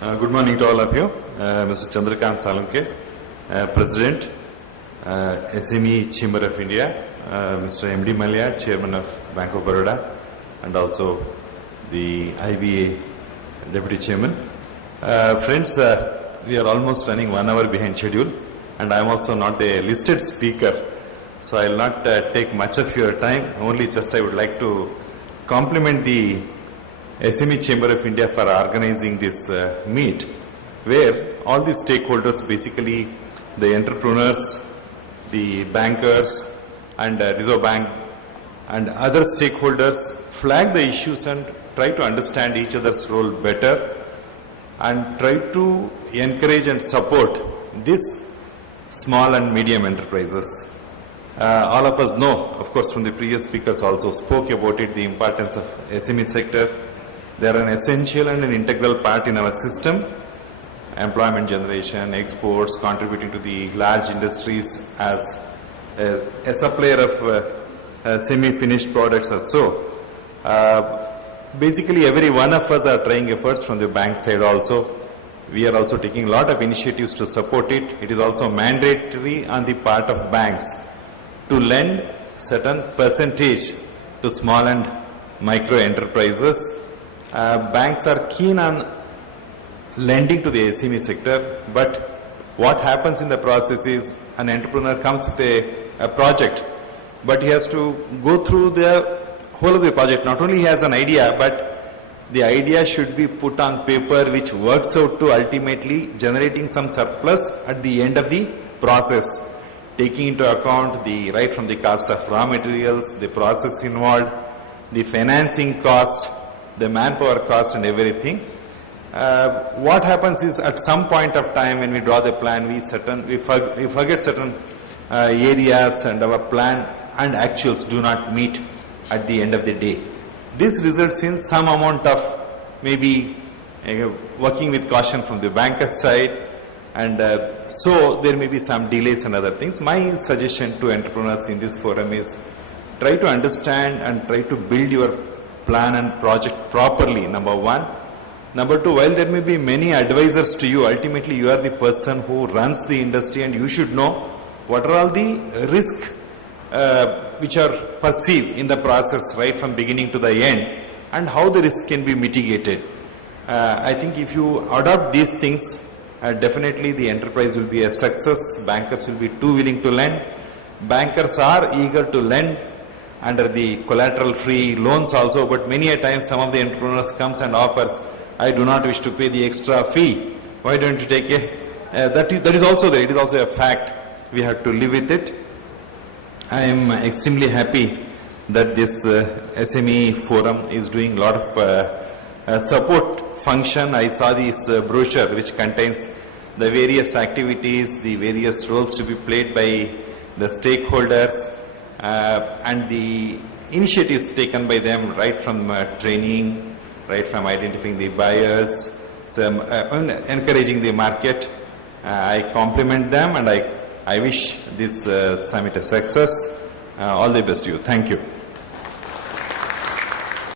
Good morning to all of you. Mr. Chandrakant Salunke, President, SME Chamber of India, Mr. M.D. Malya, Chairman of Bank of Baroda, and also the IBA Deputy Chairman. Friends, we are almost running 1 hour behind schedule, and I am also not a listed speaker, so I will not take much of your time. Only just I would like to compliment the SME Chamber of India for organizing this meet, where all the stakeholders, basically the entrepreneurs, the bankers, and Reserve Bank and other stakeholders flag the issues and try to understand each other's role better and try to encourage and support these small and medium enterprises. All of us know, of course, from the previous speakers also spoke about it, the importance of SME sector. They are an essential and an integral part in our system. Employment generation, exports, contributing to the large industries as a supplier of semi-finished products or so. Basically, every one of us are trying efforts from the bank side also. We are also taking a lot of initiatives to support it. It is also mandatory on the part of banks to lend certain percentage to small and micro enterprises. Banks are keen on lending to the SME sector, but what happens in the process is an entrepreneur comes with a project, but he has to go through the whole of the project. Not only he has an idea, but the idea should be put on paper, which works out to ultimately generating some surplus at the end of the process, taking into account the right from the cost of raw materials, the process involved, the financing cost, the manpower cost and everything. What happens is at some point of time when we draw the plan, we forget certain areas and our plan and actuals do not meet at the end of the day. This results in some amount of maybe working with caution from the banker's side, and so there may be some delays and other things. My suggestion to entrepreneurs in this forum is try to understand and try to build your plan and project properly, number one. Number two, while there may be many advisors to you, ultimately you are the person who runs the industry and you should know what are all the risks which are perceived in the process right from beginning to the end and how the risk can be mitigated. I think if you adopt these things, definitely the enterprise will be a success. Bankers will be too willing to lend. Bankers are eager to lend under the collateral-free loans also, but many a time some of the entrepreneurs comes and offers, I do not wish to pay the extra fee. Why don't you take that is also there. It is also a fact. We have to live with it. I am extremely happy that this SME forum is doing a lot of support function. I saw this brochure which contains the various activities, the various roles to be played by the stakeholders, and the initiatives taken by them, right from training, right from identifying the buyers, encouraging the market. I compliment them and I wish this summit a success. All the best to you. Thank you.